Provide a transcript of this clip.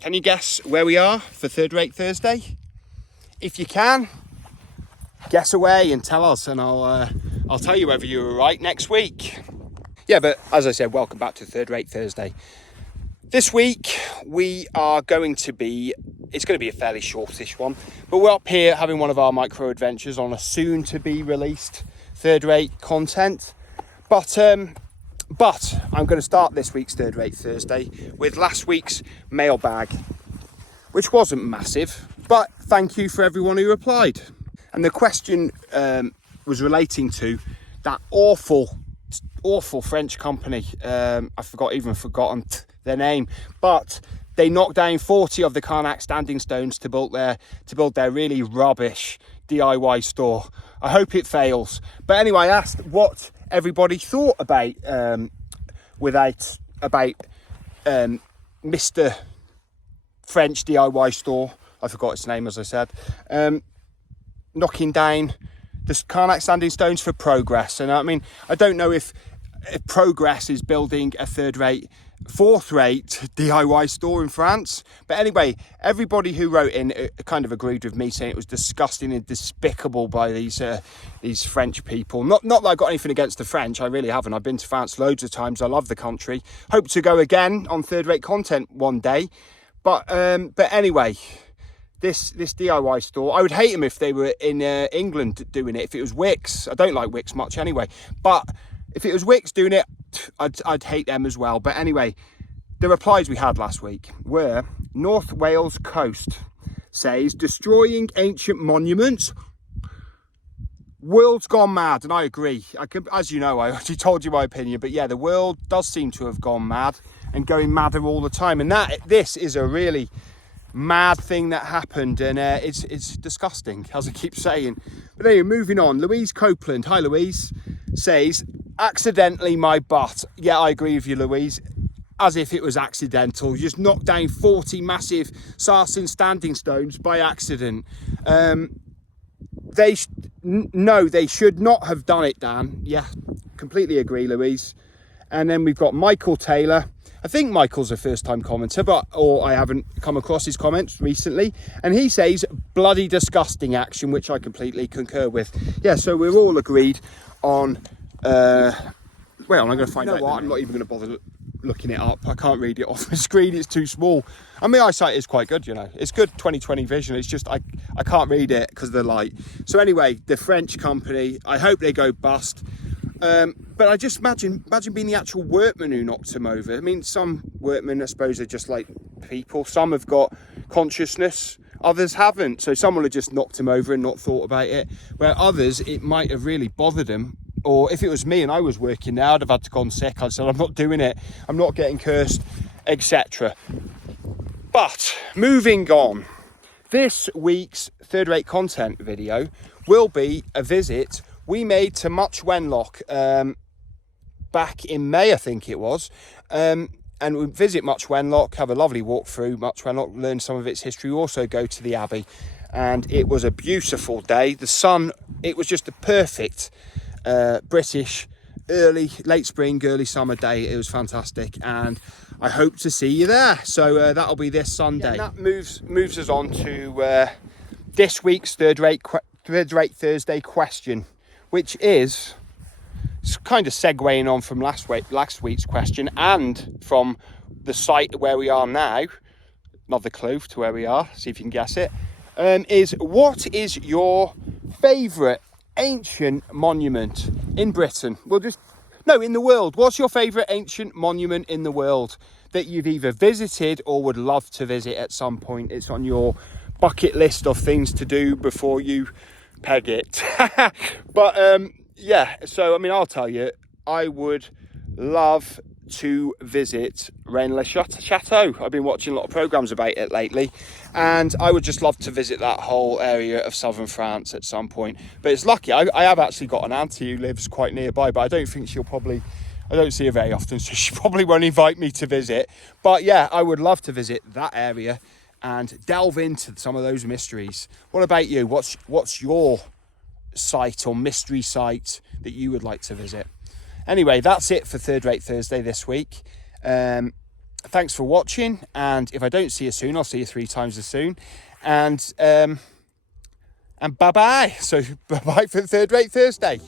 Can you guess where we are for Third Rate Thursday? If you can, guess away and tell us, and I'll tell you whether you were right next week. Yeah, but as I said, welcome back to Third Rate Thursday. This week we are going to be, it's going to be a fairly shortish one, but we're up here having one of our micro adventures on a soon to be released Third Rate content. But I'm going to start this week's Third Rate Thursday with last week's mailbag, which wasn't massive, but thank you for everyone who replied. And the question was relating to that awful French company. I've forgotten their name, but they knocked down 40 of the Karnak standing stones to build their really rubbish DIY store. I hope it fails. But anyway, I asked what everybody thought about Mr. French DIY store. I forgot its name, as I said. Knocking down the Karnak standing stones for progress. And I mean, I don't know if progress is building a fourth-rate DIY store in France. But anyway, everybody who wrote in kind of agreed with me, saying it was disgusting and despicable by these French people. Not that I've got anything against the French, I really haven't. I've been to France loads of times. I love the country. Hope to go again on third-rate content one day. But anyway, this DIY store, I would hate them if they were in England doing it. If it was Wix, I don't like Wix much anyway. But if it was Wix doing it, I'd hate them as well. But anyway, the replies we had last week were North Wales Coast says, destroying ancient monuments, world's gone mad. And I agree. As you know, I already told you my opinion. But yeah, the world does seem to have gone mad and going madder all the time. And this is a really mad thing that happened. And it's disgusting, as I keep saying. But anyway, moving on. Louise Copeland, hi Louise, says, accidentally my butt. Yeah, I agree with you, Louise. As if it was accidental. You just knocked down 40 massive sarsen standing stones by accident. They should not have done it, Dan. Yeah, completely agree, Louise. And then we've got Michael Taylor. I think Michael's a first-time commenter, or I haven't come across his comments recently. And he says, bloody disgusting action, which I completely concur with. Yeah, so we're all agreed on... well, I'm going to find out. What? I'm not even going to bother looking it up. I can't read it off the screen. It's too small. And my eyesight is quite good, you know. It's good 20/20 vision. It's just I can't read it because of the light. So anyway, the French company, I hope they go bust. But I just imagine being the actual workmen who knocked them over. I mean, some workmen, I suppose, are just like people. Some have got consciousness, others haven't. So some will have just knocked them over and not thought about it. Where others, it might have really bothered them. Or if it was me and I was working there, I'd have had to go sick. I'd said, I'm not doing it. I'm not getting cursed, etc. But moving on, this week's third-rate content video will be a visit we made to Much Wenlock back in May, I think it was. And we visit Much Wenlock, have a lovely walk through Much Wenlock, learn some of its history. We also go to the Abbey. And it was a beautiful day. The sun, it was just a perfect British late spring, early summer day. It was fantastic. And I hope to see you there. So that'll be this Sunday. Yeah, that moves us on to this week's Third Rate Thursday question, which is kind of segueing on from last week's question and from the site where we are now. Another clue to where we are, see if you can guess it. Is what is your favourite ancient monument in Britain? In the world. What's your favourite ancient monument in the world that you've either visited or would love to visit at some point? It's on your bucket list of things to do before you peg it. But yeah, so I mean, I'll tell you, I would love to visit Rennes-le-Château. I've been watching a lot of programmes about it lately, and I would just love to visit that whole area of southern France at some point. But it's lucky, I have actually got an auntie who lives quite nearby, but I don't think I don't see her very often, so she probably won't invite me to visit. But yeah, I would love to visit that area and delve into some of those mysteries. What about you? What's your site or mystery site that you would like to visit? Anyway, that's it for Third Rate Thursday this week. thanks for watching, and if I don't see you soon, I'll see you 3 times as soon. And bye-bye. So bye-bye for the Third Rate Thursday.